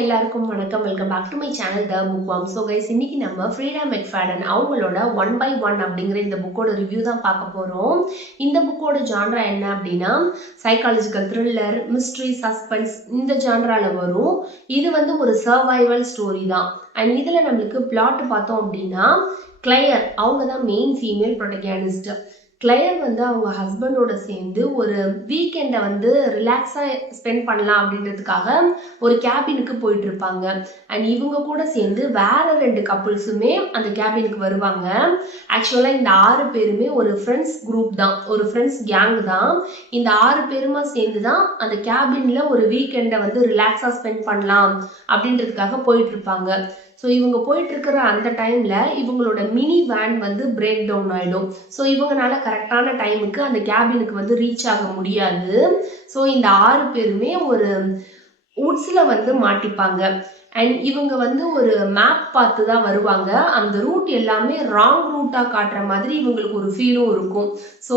எல்லாருக்கும் வணக்கம். Welcome back to my channel the book worm. So guys, இன்னைக்கு நம்ம ஃப்ரீடா மெக்ஃபேடன் அவங்களோட 1/1 அப்படிங்கிற இந்த புக்கோட ரிவ்யூ தான் பார்க்க போறோம். இந்த புக்கோட ஜான்ரா என்ன அப்படின்னா சைக்காலஜிக்கல் த்ரில்லர், மிஸ்ட்ரி, சஸ்பென்ஸ் இந்த ஜான்ரால வரும். இது வந்து ஒரு சர்வைவல் ஸ்டோரி தான். அண்ட் இதுல நம்மளுக்கு பிளாட் பார்த்தோம் அப்படின்னா கிளையர் அவங்க தான் மெயின் ஃபீமேல் ப்ரொட்டகனிஸ்ட். கிளையர் வந்து அவங்க ஹஸ்பண்டோட சேர்ந்து ஒரு வீக்கெண்டை வந்து ரிலாக்ஸாக ஸ்பெண்ட் பண்ணலாம் அப்படின்றதுக்காக ஒரு கேபினுக்கு போயிட்டு இருப்பாங்க. அண்ட் இவங்க கூட சேர்ந்து வேற 2 கப்புள்ஸுமே அந்த கேபினுக்கு வருவாங்க. ஆக்சுவலாக இந்த 6 பேருமே ஒரு ஃப்ரெண்ட்ஸ் குரூப் தான், ஒரு ஃப்ரெண்ட்ஸ் கேங் தான். இந்த 6 பேருமா சேர்ந்து தான் அந்த கேபின்ல ஒரு வீக்கெண்டை வந்து ரிலாக்ஸாக ஸ்பெண்ட் பண்ணலாம் அப்படின்றதுக்காக போயிட்டு இருப்பாங்க. ஸோ இவங்க போயிட்டு இருக்கிற அந்த டைம்ல இவங்களோட மினி வேன் வந்து பிரேக் டவுன் ஆயிடும். ஸோ இவங்கனால கரெக்டான டைமுக்கு அந்த கேபினுக்கு வந்து ரீச் ஆக முடியாது. ஸோ இந்த 6 பேருமே ஒரு உட்ஸ்ல வந்து மாட்டிப்பாங்க. அண்ட் இவங்க வந்து ஒரு மேப் பார்த்து தான் வருவாங்க. அந்த ரூட் எல்லாமே ராங் ரூட்டா காட்டுற மாதிரி இவங்களுக்கு ஒரு ஃபீலும் இருக்கும். ஸோ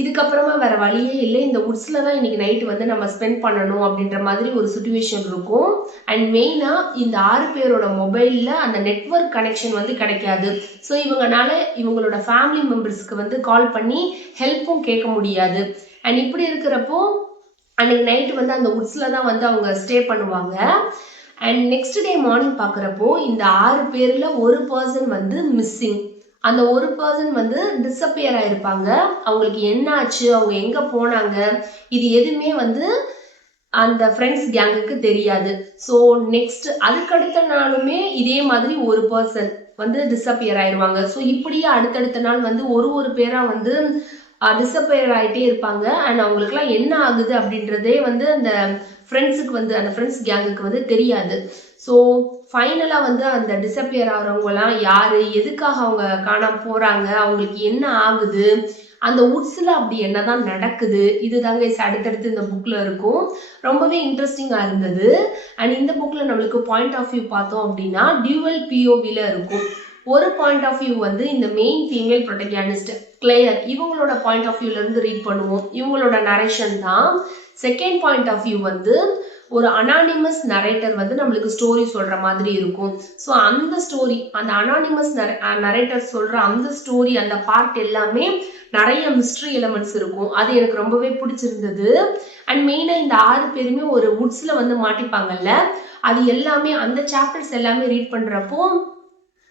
இதுக்கப்புறமா வேற வழியே இல்லை, இந்த உட்ஸ்ல தான் இன்னைக்கு நைட்டு வந்து நம்ம ஸ்பெண்ட் பண்ணணும் அப்படின்ற மாதிரி ஒரு சுச்சுவேஷன் இருக்கும். அண்ட் மெயினா இந்த 6 பேரோட மொபைல்ல அந்த நெட்வொர்க் கனெக்ஷன் வந்து கிடைக்காது. ஸோ இவங்கனால இவங்களோட ஃபேமிலி மெம்பர்ஸ்க்கு வந்து கால் பண்ணி ஹெல்ப்பும் கேட்க முடியாது. அண்ட் இப்படி இருக்கிறப்போ அன்னைக்கு நைட்டு வந்து அந்த உட்ஸ்ல தான் வந்து அவங்க ஸ்டே பண்ணுவாங்க. அண்ட் நெக்ஸ்ட் டே மார்னிங் பார்க்குறப்போ இந்த 6 பேர்ல ஒரு பர்சன் வந்து மிஸ்ஸிங். அந்த ஒரு பர்சன் வந்து டிஸப்பியர் ஆயிருப்பாங்க. அவங்களுக்கு என்ன ஆச்சு, அவங்க எங்க போனாங்க, இது எதுவுமே வந்து அந்த ஃப்ரெண்ட்ஸ் கேங்குக்கு தெரியாது. ஸோ நெக்ஸ்ட் அதுக்கடுத்த நாளுமே இதே மாதிரி ஒரு பர்சன் வந்து டிஸப்பியர் ஆயிடுவாங்க. ஸோ இப்படியே அடுத்தடுத்த நாள் வந்து ஒரு பேரா வந்து டிஸப்பியர் ஆகிட்டே இருப்பாங்க. அண்ட் அவங்களுக்குலாம் என்ன ஆகுது அப்படின்றதே வந்து அந்த ஃப்ரெண்ட்ஸுக்கு வந்து அந்த ஃப்ரெண்ட்ஸ் கேங்குக்கு வந்து தெரியாது. ஸோ ஃபைனலாக வந்து அந்த டிஸப்பியர் ஆகிறவங்கலாம் யாரு, எதுக்காக அவங்க காணாம போறாங்க, அவங்களுக்கு என்ன ஆகுது, அந்த உட்ஸ்ல அப்படி என்னதான் நடக்குது, இதுதாங்க அடுத்தடுத்து இந்த புக்ல இருக்கும். ரொம்பவே இன்ட்ரெஸ்டிங்கா இருந்தது. அண்ட் இந்த புக்ல நம்மளுக்கு பாயிண்ட் ஆஃப் வியூ பார்த்தோம் அப்படின்னா டியூவல் பிஓவில இருக்கும். ஒரு பாயிண்ட் ஆஃப் வியூ வந்து இந்த மெயின் ஃபீமேல் ப்ரொட்டகனிஸ்ட் கிளையர் இவங்களோட பாயிண்ட் ஆஃப் வியூல இருந்து ரீட் பண்ணுவோம், இவங்களோட நரேஷன் தான். செகண்ட் பாயிண்ட் ஆஃப் வியூ வந்து ஒரு அனானிமஸ் நரேட்டர் வந்து நம்மளுக்கு ஸ்டோரி சொல்ற மாதிரி இருக்கும். ஸோ அந்த ஸ்டோரி, அந்த அனானிமஸ் நரேட்டர் சொல்ற அந்த ஸ்டோரி, அந்த பார்ட் எல்லாமே நிறைய மிஸ்ட்ரி எலிமெண்ட்ஸ் இருக்கும். அது எனக்கு ரொம்பவே பிடிச்சிருந்தது. அண்ட் மெயினா இந்த 6 பேருமே ஒரு உட்ஸ்ல வந்து மாட்டிப்பாங்கல்ல, அது எல்லாமே அந்த சாப்டர்ஸ் எல்லாமே ரீட் பண்றப்போ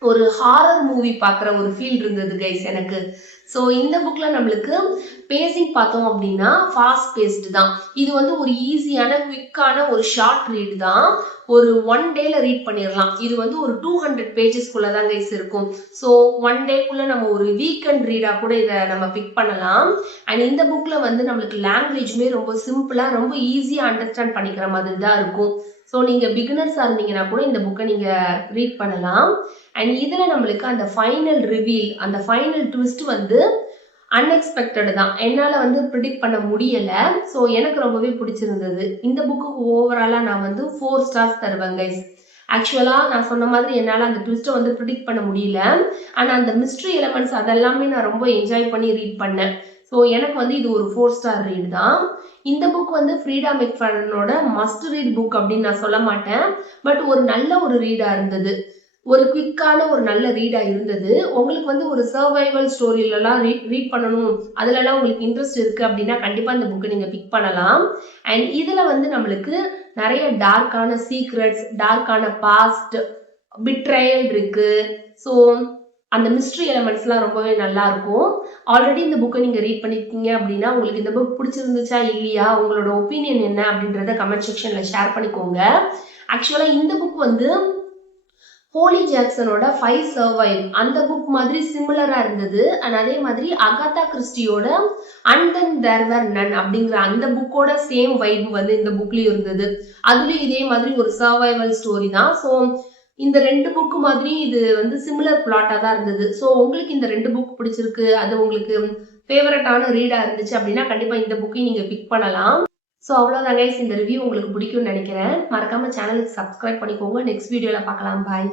ஒரு ஹாரர் மூவி பார்க்குற ஒரு ஃபீல் இருந்தது கைஸ் எனக்கு. ஸோ இந்த புக்ல நம்மளுக்கு பேசிங் பார்த்தோம் அப்படின்னா ஃபாஸ்ட் பேஸ்டு தான். இது வந்து ஒரு ஈஸியான குவிக்கான ஒரு ஷார்ட் ரீட் தான். ஒரு 1 டேல ரீட் பண்ணிடலாம். இது வந்து ஒரு 200 பேஜஸ்க்குள்ள தான் கைஸ் இருக்கும். ஸோ 1 டேக்குள்ள நம்ம ஒரு வீக்கெண்ட் ரீடா கூட இதை நம்ம பிக் பண்ணலாம். அண்ட் இந்த புக்ல வந்து நம்மளுக்கு லாங்குவேஜுமே ரொம்ப சிம்பிளா, ரொம்ப ஈஸியா அண்டர்ஸ்டாண்ட் பண்ணிக்கிற மாதிரி தான் இருக்கும். ஸோ நீங்க பிகினர்ஸா இருந்தீங்கன்னா கூட இந்த புக்கை நீங்க ரீட் பண்ணலாம். அண்ட் இதுல நம்மளுக்கு அந்த ஃபைனல் ரிவீல், அந்த ஃபைனல் ட்விஸ்ட் வந்து அன்எக்ஸ்பெக்டட் தான். என்னால வந்து ப்ரிடிக்ட் பண்ண முடியல. ஸோ எனக்கு ரொம்பவே பிடிச்சிருந்தது. இந்த புக்கு ஓவராலா நான் வந்து 4 ஸ்டார்ஸ் தருவேன் கைஸ். ஆக்சுவலா நான் சொன்ன மாதிரி என்னால் அந்த ட்விஸ்ட்டை வந்து ப்ரிடிக்ட் பண்ண முடியல. ஆனால் அந்த மிஸ்ட்ரி எலிமெண்ட்ஸ் அதெல்லாமே நான் ரொம்ப என்ஜாய் பண்ணி ரீட் பண்ணேன். ஸோ எனக்கு வந்து இது ஒரு 4 ஸ்டார் ரீட் தான். இந்த புக் வந்து ஃப்ரீடா மெக்ஃபேடனோட மஸ்ட் ரீட் புக் அப்படின்னு நான் சொல்ல மாட்டேன். பட் ஒரு நல்ல ஒரு ரீடா இருந்தது, ஒரு குவிக்கான ஒரு நல்ல ரீடா இருந்தது. உங்களுக்கு வந்து ஒரு சர்வைவல் ஸ்டோரியிலலாம் ரீட் பண்ணணும், அதுலலாம் உங்களுக்கு இன்ட்ரெஸ்ட் இருக்கு அப்படின்னா கண்டிப்பா இந்த புக்கை நீங்க பிக் பண்ணலாம். அண்ட் இதுல வந்து நம்மளுக்கு நிறைய டார்க்கான சீக்ரெட்ஸ், டார்க்கான பாஸ்ட், பிட்ரையல் இருக்கு. ஸோ அந்த மிஸ்ட்ரி எலிமெண்ட்ஸ்லாம் ரொம்பவே நல்லா இருக்கும். ஆல்ரெடி இந்த புக்கை நீங்க ரீட் பண்ணிருக்கீங்க அப்படின்னா உங்களுக்கு இந்த புக் பிடிச்சிருந்துச்சா இல்லையா, உங்களோட ஒப்பீனியன் என்ன அப்படின்றத கமெண்ட் செக்ஷன்ல ஷேர் பண்ணிக்கோங்க. ஆக்சுவலா இந்த புக் வந்து ஹோலி ஜாக்சனோட 5 சர்வைவ் அந்த புக் மாதிரி சிமிலரா இருந்தது. அண்ட் அதே மாதிரி அகாதா கிறிஸ்டியோட அண்ட் தென் தேர் வர் நன் அப்படிங்கிற அந்த புக்கோட சேம் வைப் வந்து இந்த புக்லயும் இருந்தது. அதுலயும் இதே மாதிரி ஒரு சர்வைவல் ஸ்டோரி தான். ஸோ இந்த 2 புக்கு மாதிரி இது வந்து சிமிலர் பிளாட்டா தான் இருந்தது. ஸோ உங்களுக்கு இந்த 2 புக் பிடிச்சிருக்கு, அது உங்களுக்கு ஃபேவரட்டான ரீடா இருந்துச்சு அப்படின்னா கண்டிப்பா இந்த புக்கையும் நீங்க பிக் பண்ணலாம். ஸோ அவ்வளோதான் கைஸ், இந்த ரிவ்யூ உங்களுக்கு பிடிக்கும்னு நினைக்கிறேன். மறக்காம சேனலுக்கு சப்ஸ்கிரைப் பண்ணிக்கோங்க. நெக்ஸ்ட் வீடியோல பார்க்கலாம். பாய்.